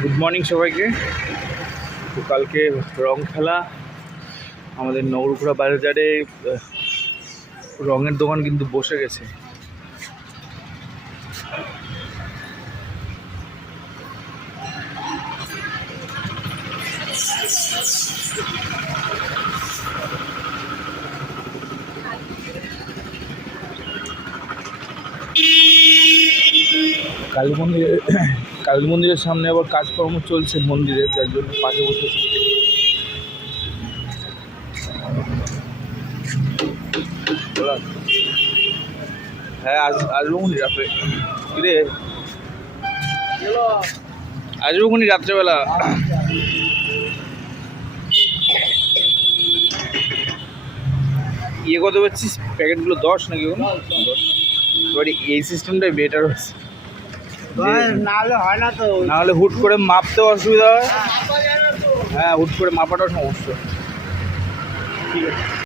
Good morning সবাইকে। তো কালকে রং খেলা আমাদের নগরপুরা বাজারে রঙের দোকান কিন্তু বসে গেছে। কালী মন্দিরের সামনে আবার কাজকর্ম চলছে মন্দিরে, যার জন্য পাশে বসেছে। হ্যাঁ আসবো খুনি রাত্রে। কিরে আসবো খুনি রাত্রেবেলা। ইয়ে কত পাচ্ছিস প্যাকেটগুলো? 10 নাকি? 10। এবার এই সিস্টেমটাই বেটার হচ্ছে, না হলে হুট করে মাপতেও অসুবিধা হয়। হ্যাঁ হুট করে মাপাটাও সমস্যা। ঠিক আছে।